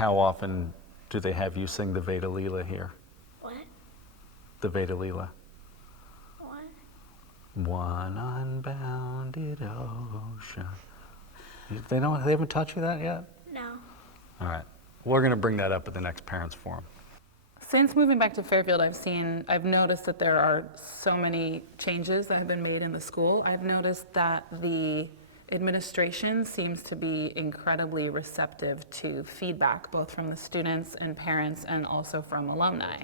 how often do they have you sing the Veda Leela here? What? The Veda Leela. What? One unbounded ocean. They haven't taught you that yet? No. All right. We're going to bring that up at the next parents forum. Since moving back to Fairfield, I've noticed that there are so many changes that have been made in the school. I've noticed that the administration seems to be incredibly receptive to feedback, both from the students and parents and also from alumni.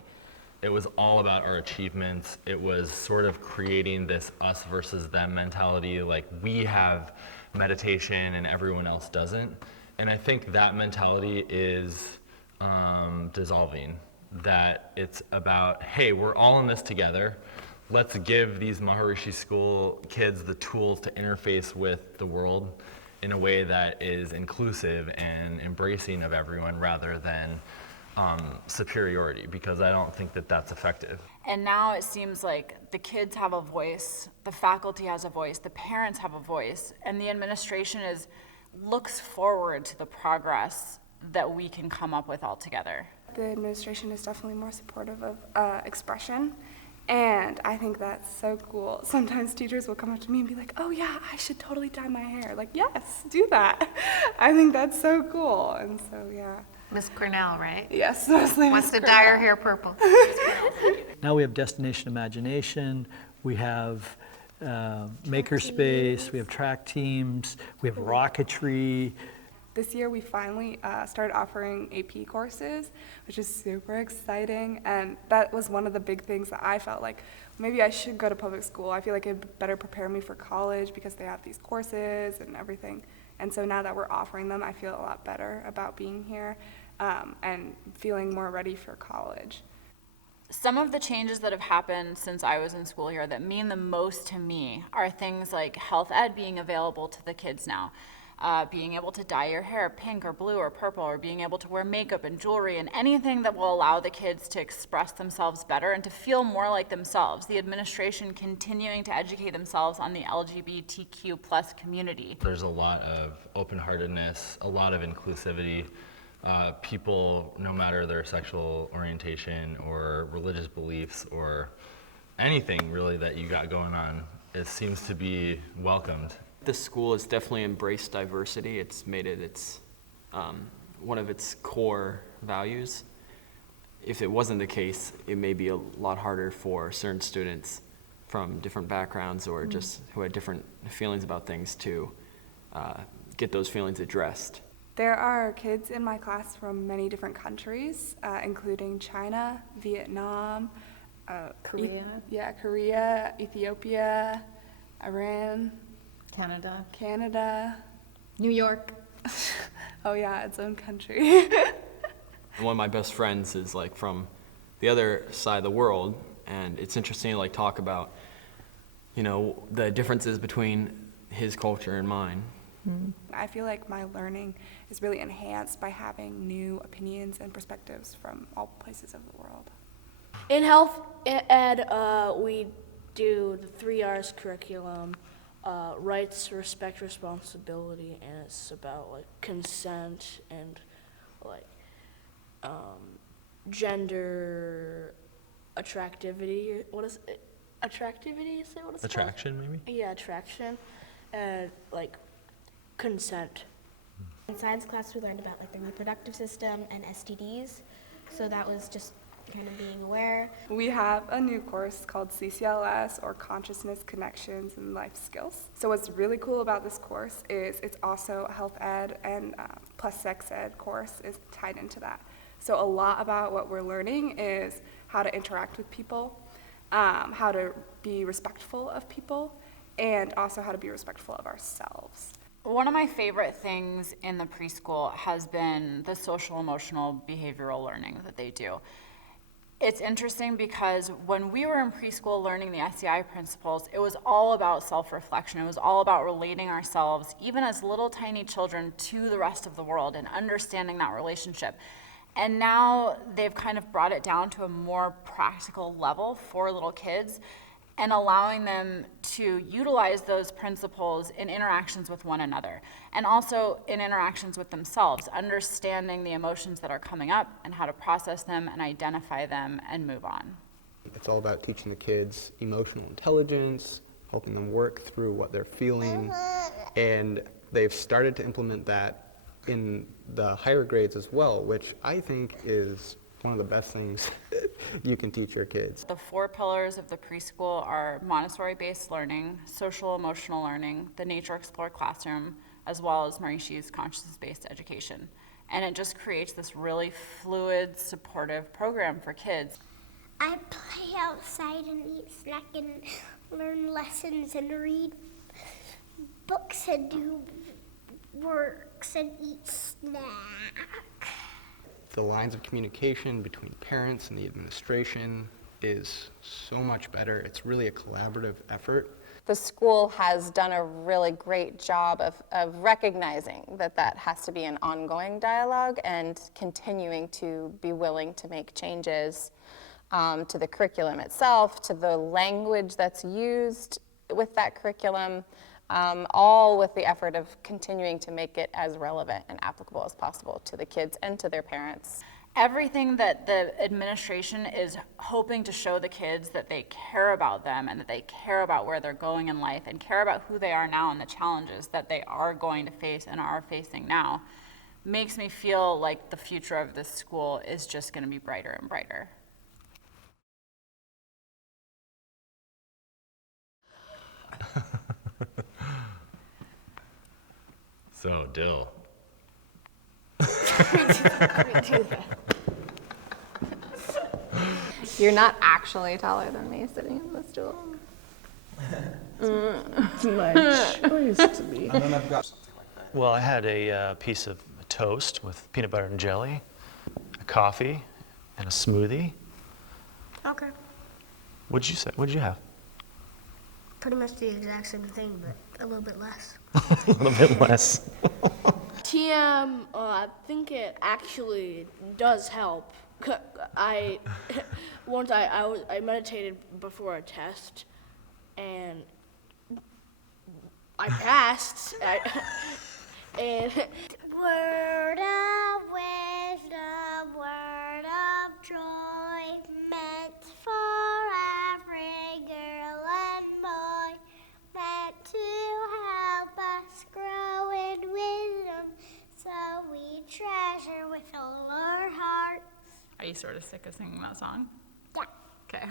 It was all about our achievements. It was sort of creating this us versus them mentality, like we have meditation and everyone else doesn't. And I think that mentality is dissolving. That it's about, hey, we're all in this together. Let's give these Maharishi School kids the tools to interface with the world in a way that is inclusive and embracing of everyone rather than superiority, because I don't think that that's effective. And now it seems like the kids have a voice, the faculty has a voice, the parents have a voice, and the administration looks forward to the progress that we can come up with all together. The administration is definitely more supportive of expression, and I think that's so cool. Sometimes teachers will come up to me and be like, oh yeah, I should totally dye my hair. Like, yes, do that. I think that's so cool, and so yeah. Miss Cornell, right? Yes, mostly Wants Miss to dye her Cornell. hair purple. Now we have Destination Imagination, we have Makerspace, we have track teams, we have rocketry. This year we finally started offering AP courses, which is super exciting, and that was one of the big things that I felt like maybe I should go to public school. I feel like it'd better prepare me for college because they have these courses and everything. And so now that we're offering them, I feel a lot better about being here and feeling more ready for college. Some of the changes that have happened since I was in school here that mean the most to me are things like health ed being available to the kids now. Being able to dye your hair pink or blue or purple, or being able to wear makeup and jewelry and anything that will allow the kids to express themselves better and to feel more like themselves. The administration continuing to educate themselves on the LGBTQ plus community. There's a lot of open-heartedness, a lot of inclusivity. People, no matter their sexual orientation or religious beliefs or anything really that you got going on, it seems to be welcomed. The school has definitely embraced diversity. It's made it one of its core values. If it wasn't the case, it may be a lot harder for certain students from different backgrounds or just who had different feelings about things to get those feelings addressed. There are kids in my class from many different countries, including China, Vietnam, Korea. Korea, Ethiopia, Iran, Canada, New York. Oh yeah, its own country. One of my best friends is like from the other side of the world, and it's interesting to like talk about, you know, the differences between his culture and mine. I feel like my learning is really enhanced by having new opinions and perspectives from all places of the world. In health ed, we do the 3 R's curriculum, rights, respect, responsibility, and it's about like consent and like gender attractivity. What is it? Attractivity? Is that what it's Attraction, maybe? called? Yeah, attraction, and like consent. In science class, we learned about like the reproductive system and STDs, so that was just kind of being aware. We have a new course called CCLS, or Consciousness, Connections, and Life Skills. So what's really cool about this course is it's also a health ed and plus sex ed course is tied into that. So a lot about what we're learning is how to interact with people, how to be respectful of people, and also how to be respectful of ourselves. One of my favorite things in the preschool has been the social emotional behavioral learning that they do. It's interesting because when we were in preschool learning the SEI principles, it was all about self-reflection. It was all about relating ourselves, even as little tiny children, to the rest of the world and understanding that relationship. And now they've kind of brought it down to a more practical level for little kids. and allowing them to utilize those principles in interactions with one another and also in interactions with themselves, understanding the emotions that are coming up and how to process them and identify them and move on. It's all about teaching the kids emotional intelligence, helping them work through what they're feeling, and they've started to implement that in the higher grades as well, which I think is one of the best things you can teach your kids. The 4 pillars of the preschool are Montessori-based learning, social-emotional learning, the Nature Explore classroom, as well as Marishi's consciousness-based education. And it just creates this really fluid, supportive program for kids. I play outside and eat snack and learn lessons and read books and do works and eat snack. The lines of communication between parents and the administration is so much better. It's really a collaborative effort. The school has done a really great job of recognizing that has to be an ongoing dialogue and continuing to be willing to make changes to the curriculum itself, to the language that's used with that curriculum, all with the effort of continuing to make it as relevant and applicable as possible to the kids and to their parents. Everything that the administration is hoping to show the kids that they care about them and that they care about where they're going in life and care about who they are now and the challenges that they are going to face and are facing now makes me feel like the future of this school is just going to be brighter and brighter. So, Dill. You're not actually taller than me sitting in the stool. Well, I had a piece of toast with peanut butter and jelly, a coffee, and a smoothie. Okay. What'd you say? What'd you have? Pretty much the exact same thing, but a little bit less. A little bit less. TM, I think it actually does help. Once I meditated before a test, and I passed. And Word of wisdom, word of joy, meant for every girl and boy, meant to help us grow in wisdom, so we treasure with all our hearts. Are you sort of sick of singing that song? Yeah. Okay.